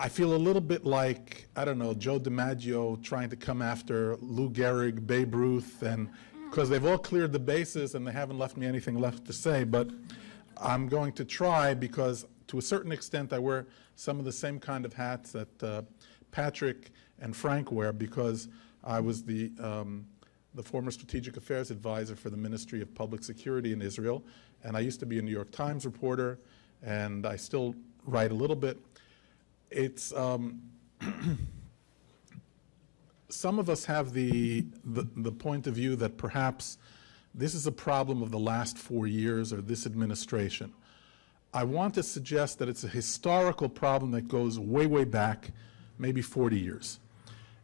I feel a little bit like, I don't know, Joe DiMaggio trying to come after Lou Gehrig, Babe Ruth, and because they've all cleared the bases and they haven't left me anything left to say, but I'm going to try because to a certain extent I wear some of the same kind of hats that Patrick and Frank wear because I was the former strategic affairs advisor for the Ministry of Public Security in Israel, and I used to be a New York Times reporter, and I still write a little bit. It's some of us have the point of view that perhaps this is a problem of the last 4 years or this administration. I want to suggest that it's a historical problem that goes way, way back, maybe 40 years.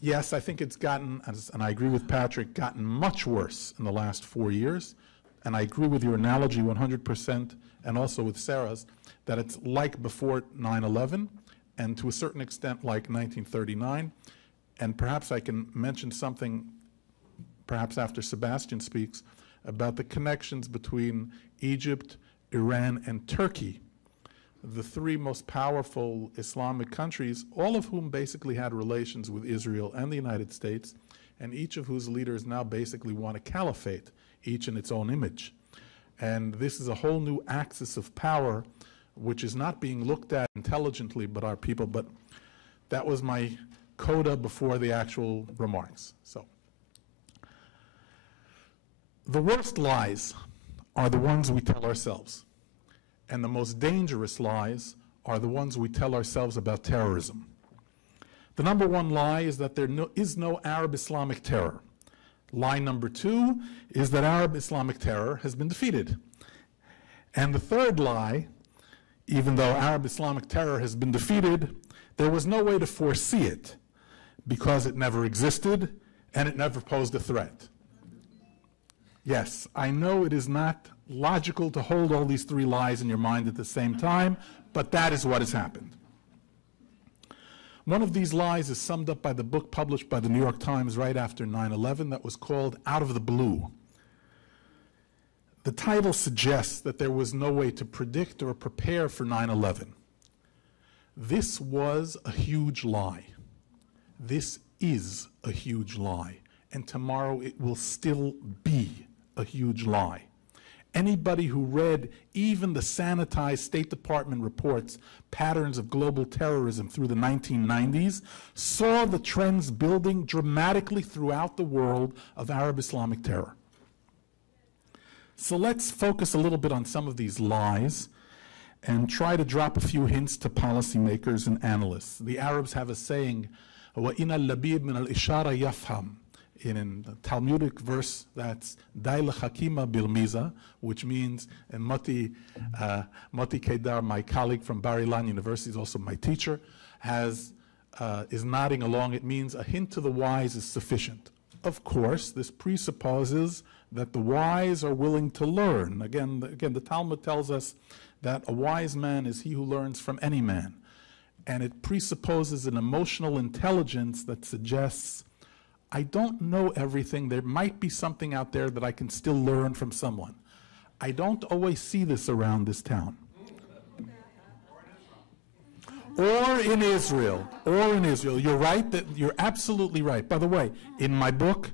Yes, I think it's gotten, and I agree with Patrick, gotten much worse in the last 4 years. And I agree with your analogy 100%, and also with Sarah's, that it's like before 9/11, and to a certain extent like 1939. And perhaps I can mention something, perhaps after Sebastian speaks, about the connections between Egypt, Iran, and Turkey, the three most powerful Islamic countries, all of whom basically had relations with Israel and the United States, and each of whose leaders now basically want a caliphate, each in its own image. And this is a whole new axis of power which is not being looked at intelligently by our people, but that was my coda before the actual remarks. So, the worst lies are the ones we tell ourselves, and the most dangerous lies are the ones we tell ourselves about terrorism. The number one lie is that there is no Arab Islamic terror. Lie number two is that Arab Islamic terror has been defeated. And the third lie, even though Arab Islamic terror has been defeated, there was no way to foresee it because it never existed and it never posed a threat. Yes, I know it is not logical to hold all these three lies in your mind at the same time, but that is what has happened. One of these lies is summed up by the book published by the New York Times right after 9/11 that was called Out of the Blue. The title suggests that there was no way to predict or prepare for 9/11. This was a huge lie. This is a huge lie. And tomorrow it will still be a huge lie. Anybody who read even the sanitized State Department reports, patterns of global terrorism through the 1990s, saw the trends building dramatically throughout the world of Arab Islamic terror. So let's focus a little bit on some of these lies and try to drop a few hints to policymakers and analysts. The Arabs have a saying, وَإِنَ اللَّبِيبْ مِنَ الْإِشَارَ يَفْهَمْ. In a Talmudic verse, that's Dai l'chakima bilmiza, which means, and Moti Kedar, my colleague from Bar Ilan University, is also my teacher, is nodding along. It means a hint to the wise is sufficient. Of course, this presupposes that the wise are willing to learn. Again, the Talmud tells us that a wise man is he who learns from any man. And it presupposes an emotional intelligence that suggests, I don't know everything. There might be something out there that I can still learn from someone. I don't always see this around this town. Or in Israel. You're right, you're absolutely right. By the way, in my book,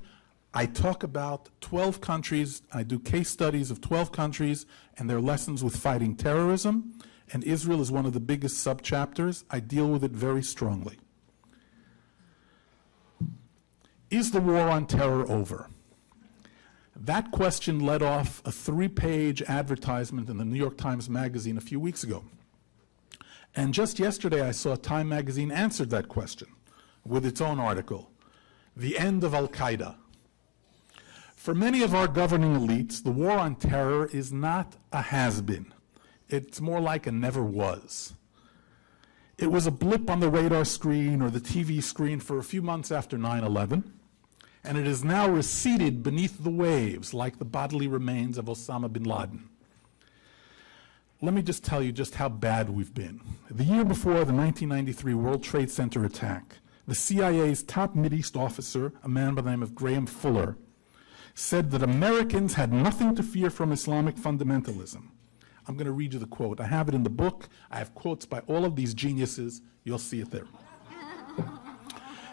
I talk about 12 countries. I do case studies of 12 countries and their lessons with fighting terrorism. And Israel is one of the biggest sub-chapters. I deal with it very strongly. Is the war on terror over? That question led off a 3-page advertisement in the New York Times Magazine a few weeks ago. And just yesterday I saw Time Magazine answered that question with its own article, The End of Al-Qaeda. For many of our governing elites, the war on terror is not a has-been. It's more like a never was. It was a blip on the radar screen or the TV screen for a few months after 9/11, and it is now receded beneath the waves like the bodily remains of Osama bin Laden. Let me just tell you just how bad we've been. The year before the 1993 World Trade Center attack, the CIA's top Mideast officer, a man by the name of Graham Fuller, said that Americans had nothing to fear from Islamic fundamentalism. I'm going to read you the quote. I have it in the book. I have quotes by all of these geniuses. You'll see it there.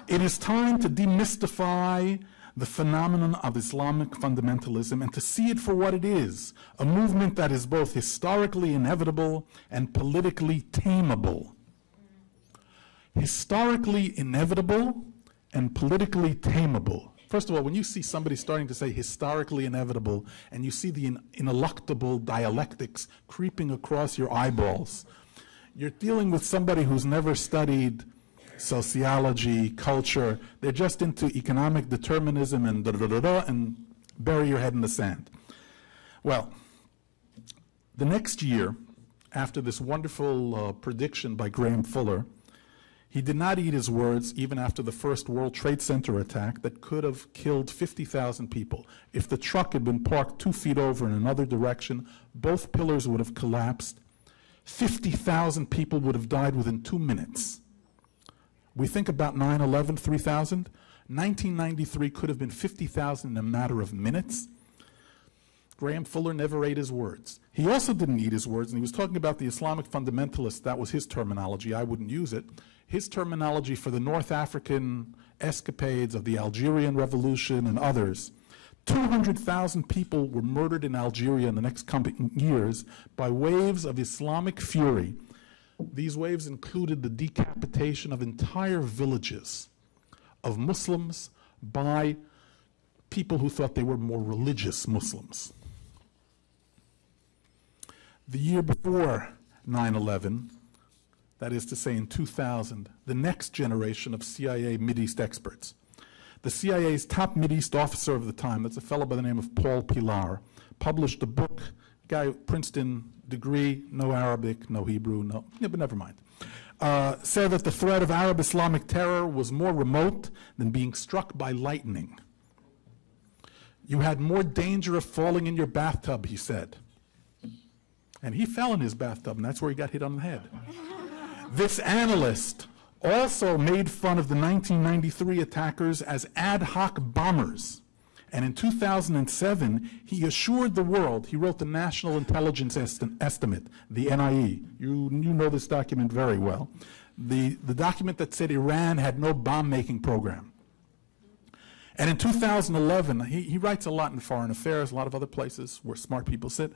It is time to demystify the phenomenon of Islamic fundamentalism and to see it for what it is, a movement that is both historically inevitable and politically tameable. Historically inevitable and politically tameable. First of all, when you see somebody starting to say historically inevitable and you see the ineluctable dialectics creeping across your eyeballs, you're dealing with somebody who's never studied sociology, culture. They're just into economic determinism and da-da-da-da-da and bury your head in the sand. Well, the next year, after this wonderful prediction by Graham Fuller, he did not eat his words even after the first World Trade Center attack that could have killed 50,000 people. If the truck had been parked 2 feet over in another direction, both pillars would have collapsed. 50,000 people would have died within 2 minutes. We think about 9/11, 3,000. 1993 could have been 50,000 in a matter of minutes. Graham Fuller never ate his words. He also didn't eat his words, and he was talking about the Islamic fundamentalists. That was his terminology. I wouldn't use it. His terminology for the North African escapades of the Algerian Revolution and others. 200,000 people were murdered in Algeria in the next coming years by waves of Islamic fury. These waves included the decapitation of entire villages of Muslims by people who thought they were more religious Muslims. The year before 9/11, that is to say in 2000, the next generation of CIA Mideast experts, the CIA's top Mideast officer of the time, that's a fellow by the name of Paul Pilar, published a book, guy, Princeton degree, no Arabic, no Hebrew, but never mind, said that the threat of Arab Islamic terror was more remote than being struck by lightning. You had more danger of falling in your bathtub, he said. And he fell in his bathtub, and that's where he got hit on the head. This analyst also made fun of the 1993 attackers as ad hoc bombers. And in 2007, he assured the world, he wrote the National Intelligence Estimate, the NIE. You know this document very well. The document that said Iran had no bomb-making program. And in 2011, he writes a lot in Foreign Affairs, a lot of other places where smart people sit.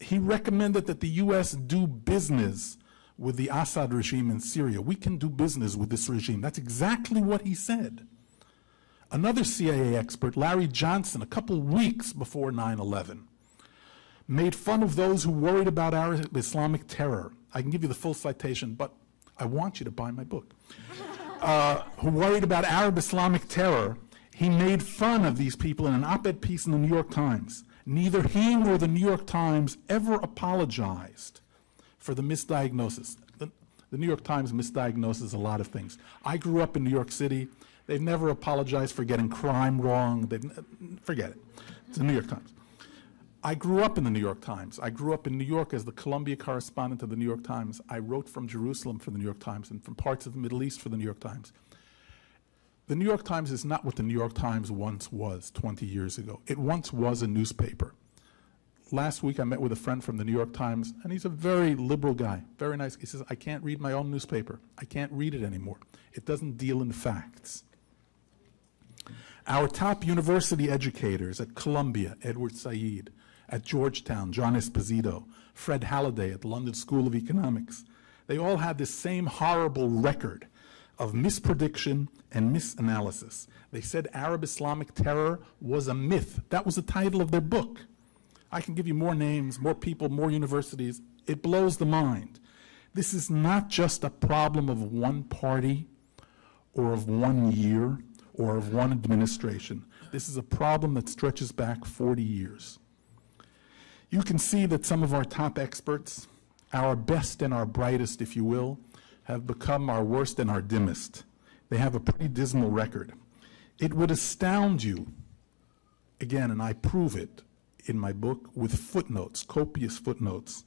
He recommended that the U.S. do business with the Assad regime in Syria. We can do business with this regime. That's exactly what he said. Another CIA expert, Larry Johnson, a couple weeks before 9/11, made fun of those who worried about Arab Islamic terror. I can give you the full citation, but I want you to buy my book. Who worried about Arab Islamic terror. He made fun of these people in an op-ed piece in the New York Times. Neither he nor the New York Times ever apologized for the misdiagnosis. The New York Times misdiagnoses a lot of things. I grew up in New York City. They've never apologized for getting crime wrong. Forget it. It's the New York Times. I grew up in the New York Times. I grew up in New York as the Columbia correspondent of the New York Times. I wrote from Jerusalem for the New York Times and from parts of the Middle East for the New York Times. The New York Times is not what the New York Times once was 20 years ago. It once was a newspaper. Last week I met with a friend from the New York Times, and he's a very liberal guy, very nice. He says, I can't read my own newspaper. I can't read it anymore. It doesn't deal in facts. Our top university educators at Columbia, Edward Said, at Georgetown, John Esposito, Fred Halliday at the London School of Economics, they all had this same horrible record of misprediction and misanalysis. They said Arab Islamic terror was a myth. That was the title of their book. I can give you more names, more people, more universities. It blows the mind. This is not just a problem of one party or of 1 year or of one administration. This is a problem that stretches back 40 years. You can see that some of our top experts, our best and our brightest, if you will, have become our worst and our dimmest. They have a pretty dismal record. It would astound you, again, and I prove it in my book with footnotes, copious footnotes,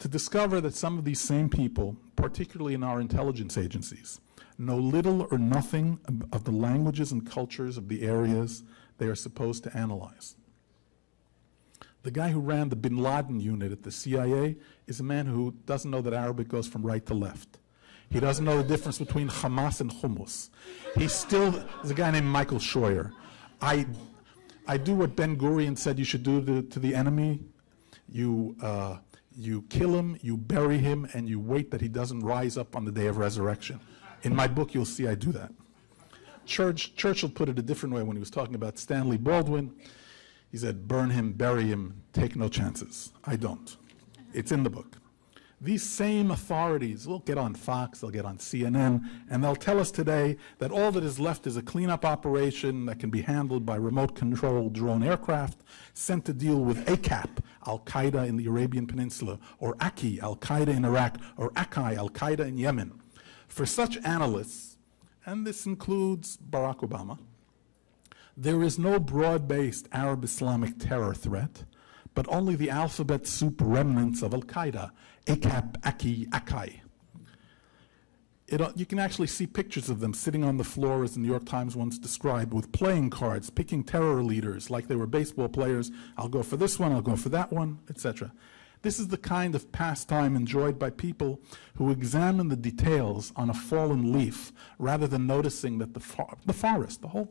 to discover that some of these same people, particularly in our intelligence agencies, know little or nothing of the languages and cultures of the areas they are supposed to analyze. The guy who ran the bin Laden unit at the CIA is a man who doesn't know that Arabic goes from right to left. He doesn't know the difference between Hamas and hummus. There's a guy named Michael Scheuer. I do what Ben Gurion said you should do to the enemy. You kill him, you bury him, and you wait that he doesn't rise up on the day of resurrection. In my book, you'll see I do that. Churchill put it a different way when he was talking about Stanley Baldwin. He said, burn him, bury him, take no chances. I don't. It's in the book. These same authorities will get on Fox, they'll get on CNN, and they'll tell us today that all that is left is a cleanup operation that can be handled by remote-controlled drone aircraft sent to deal with ACAP, Al-Qaeda in the Arabian Peninsula, or AKI, Al-Qaeda in Iraq, or AKI, Al-Qaeda in Yemen. For such analysts, and this includes Barack Obama, there is no broad-based Arab Islamic terror threat, but only the alphabet soup remnants of Al-Qaeda, ACAP, AKI, AKI. You can actually see pictures of them sitting on the floor, as the New York Times once described, with playing cards, picking terror leaders like they were baseball players. I'll go for this one, I'll go for that one, etc. This is the kind of pastime enjoyed by people who examine the details on a fallen leaf rather than noticing that the forest, the whole,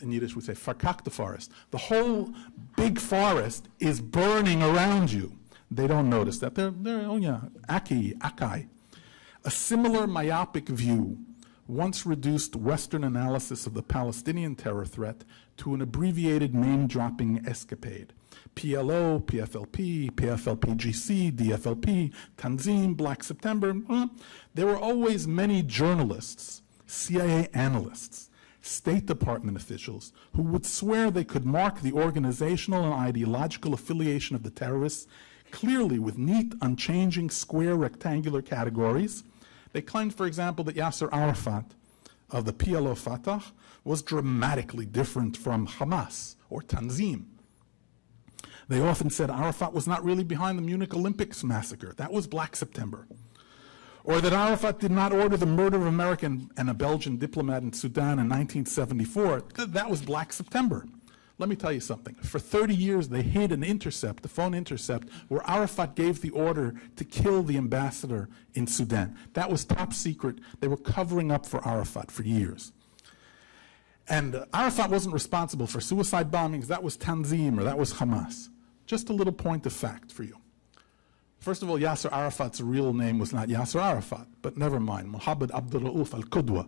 in Yiddish we say, farkak the forest, the whole big forest is burning around you. They don't notice that. They're oh yeah, Aki, Akai. A similar myopic view once reduced Western analysis of the Palestinian terror threat to an abbreviated name-dropping escapade. PLO, PFLP, PFLP-GC, DFLP, Tanzim, Black September. There were always many journalists, CIA analysts, State Department officials who would swear they could mark the organizational and ideological affiliation of the terrorists clearly with neat, unchanging, square, rectangular categories. They claimed, for example, that Yasser Arafat of the PLO Fatah was dramatically different from Hamas or Tanzim. They often said Arafat was not really behind the Munich Olympics massacre. That was Black September. Or that Arafat did not order the murder of an American and a Belgian diplomat in Sudan in 1974. That was Black September. Let me tell you something. For 30 years, they hid an intercept, a phone intercept, where Arafat gave the order to kill the ambassador in Sudan. That was top secret. They were covering up for Arafat for years. And Arafat wasn't responsible for suicide bombings. That was Tanzim or that was Hamas. Just a little point of fact for you. First of all, Yasser Arafat's real name was not Yasser Arafat, but never mind, Mohammed Abdul Rauf al-Qudwa.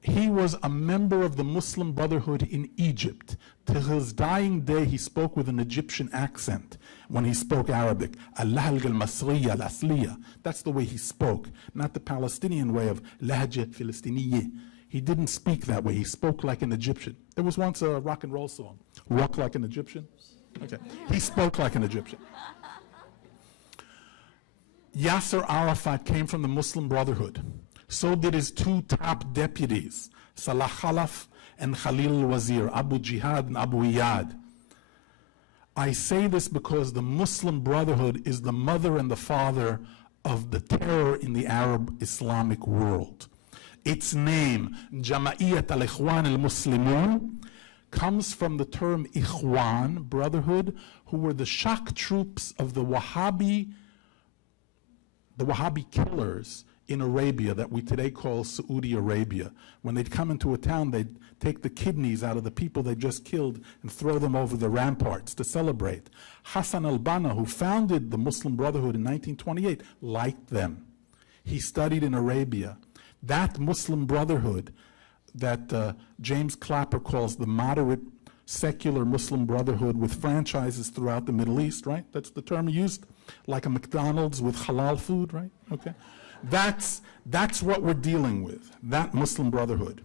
He was a member of the Muslim Brotherhood in Egypt. Till his dying day, he spoke with an Egyptian accent when he spoke Arabic. Al-Lahj al-Masriya al-Asliya. That's the way he spoke, not the Palestinian way of Lahj Filistiniye. He didn't speak that way. He spoke like an Egyptian. There was once a rock and roll song, Rock Like an Egyptian. Okay. He spoke like an Egyptian. Yasser Arafat came from the Muslim Brotherhood. So did his two top deputies, Salah Khalaf and Khalil al-Wazir, Abu Jihad and Abu Iyad. I say this because the Muslim Brotherhood is the mother and the father of the terror in the Arab Islamic world. Its name, Jama'iyat al-Ikhwan al-Muslimun, comes from the term Ikhwan, brotherhood, who were the shock troops of the Wahhabi killers in Arabia that we today call Saudi Arabia. When they'd come into a town, they'd take the kidneys out of the people they just killed and throw them over the ramparts to celebrate. Hassan al-Banna, who founded the Muslim Brotherhood in 1928, liked them. He studied in Arabia. That Muslim Brotherhood that James Clapper calls the moderate secular Muslim Brotherhood with franchises throughout the Middle East, right? That's the term used, like a McDonald's with halal food, right? Okay. That's what we're dealing with, that Muslim Brotherhood.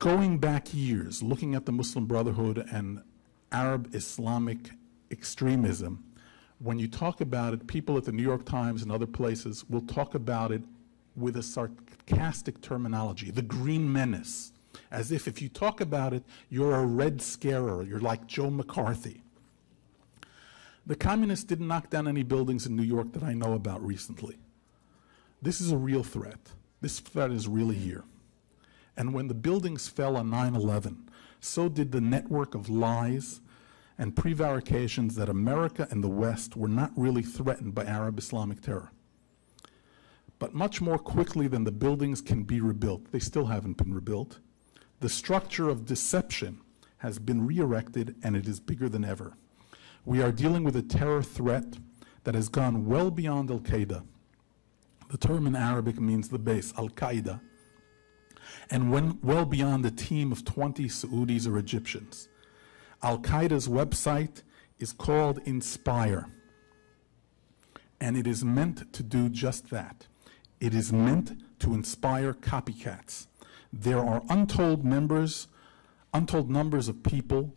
Going back years, looking at the Muslim Brotherhood and Arab Islamic extremism, when you talk about it, people at the New York Times and other places will talk about it with a sarcastic terminology, the green menace, as if you talk about it, you're a red scarer, you're like Joe McCarthy. The communists didn't knock down any buildings in New York that I know about recently. This is a real threat. This threat is really here. And when the buildings fell on 9/11, so did the network of lies and prevarications that America and the West were not really threatened by Arab Islamic terror. But much more quickly than the buildings can be rebuilt, they still haven't been rebuilt, the structure of deception has been re-erected, and it is bigger than ever. We are dealing with a terror threat that has gone well beyond Al-Qaeda. The term in Arabic means the base, Al-Qaeda, and went well beyond a team of 20 Saudis or Egyptians. Al-Qaeda's website is called Inspire, and it is meant to do just that. It is meant to inspire copycats. There are untold numbers of people,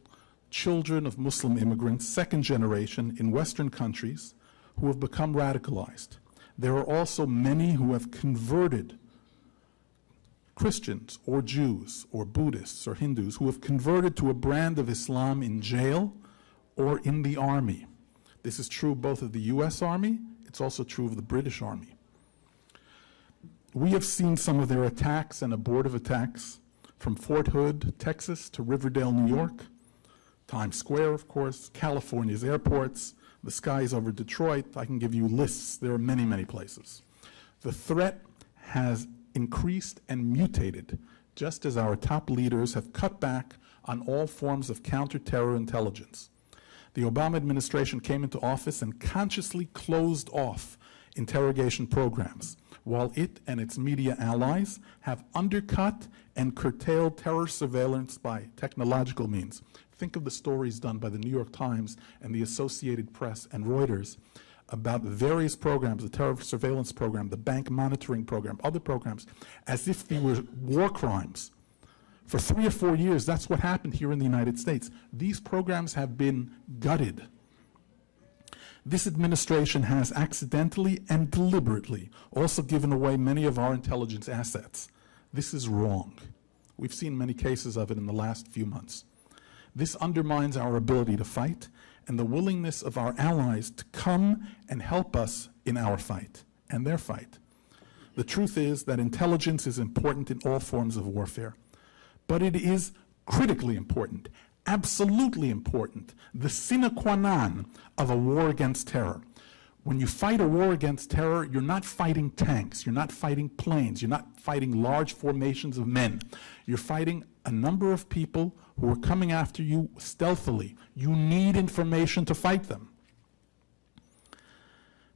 children of Muslim immigrants, second generation, in Western countries who have become radicalized. There are also many who have converted, Christians or Jews or Buddhists or Hindus, who have converted to a brand of Islam in jail or in the army. This is true both of the US Army, it's also true of the British Army. We have seen some of their attacks and abortive attacks from Fort Hood, Texas, to Riverdale, New York, Times Square, of course, California's airports, the skies over Detroit. I can give you lists. There are many, many places. The threat has increased and mutated, just as our top leaders have cut back on all forms of counter-terror intelligence. The Obama administration came into office and consciously closed off interrogation programs, while it and its media allies have undercut and curtailed terror surveillance by technological means. Think of the stories done by the New York Times and the Associated Press and Reuters about the various programs, the terror surveillance program, the bank monitoring program, other programs, as if they were war crimes. For 3 or 4 years, that's what happened here in the United States. These programs have been gutted. This administration has accidentally and deliberately also given away many of our intelligence assets. This is wrong. We've seen many cases of it in the last few months. This undermines our ability to fight and the willingness of our allies to come and help us in our fight and their fight. The truth is that intelligence is important in all forms of warfare, but it is critically important, absolutely important, the sine qua non of a war against terror. When you fight a war against terror, you're not fighting tanks, you're not fighting planes, you're not fighting large formations of men. You're fighting a number of people who are coming after you stealthily. You need information to fight them.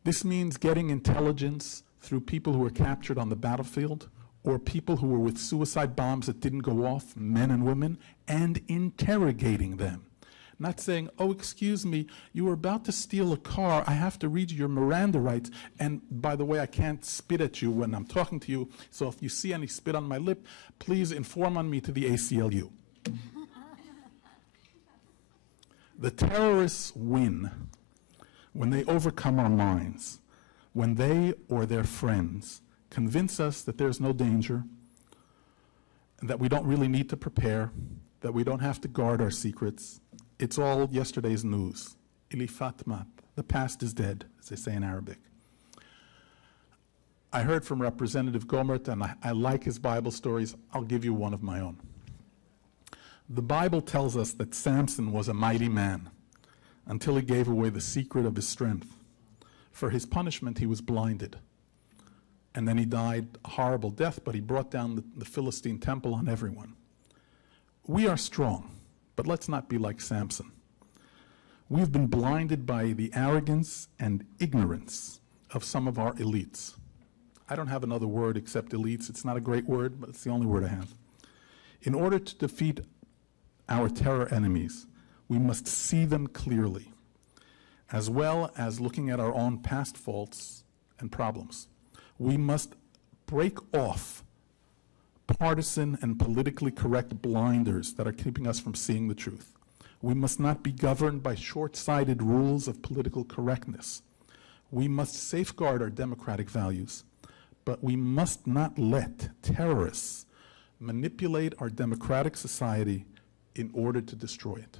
This means getting intelligence through people who were captured on the battlefield or people who were with suicide bombs that didn't go off, men and women, and interrogating them. Not saying, oh, excuse me, you were about to steal a car, I have to read you your Miranda rights, and by the way, I can't spit at you when I'm talking to you, so if you see any spit on my lip, please inform on me to the ACLU. The terrorists win when they overcome our minds, when they or their friends convince us that there's no danger, and that we don't really need to prepare, that we don't have to guard our secrets. It's all yesterday's news. Ili Fatmat, the past is dead, as they say in Arabic. I heard from Representative Gomert, and I like his Bible stories. I'll give you one of my own. The Bible tells us that Samson was a mighty man until he gave away the secret of his strength. For his punishment, he was blinded. And then he died a horrible death, but he brought down the Philistine temple on everyone. We are strong, but let's not be like Samson. We've been blinded by the arrogance and ignorance of some of our elites. I don't have another word except elites. It's not a great word, but it's the only word I have. In order to defeat our terror enemies, we must see them clearly, as well as looking at our own past faults and problems. We must break off partisan and politically correct blinders that are keeping us from seeing the truth. We must not be governed by short-sighted rules of political correctness. We must safeguard our democratic values, but we must not let terrorists manipulate our democratic society in order to destroy it.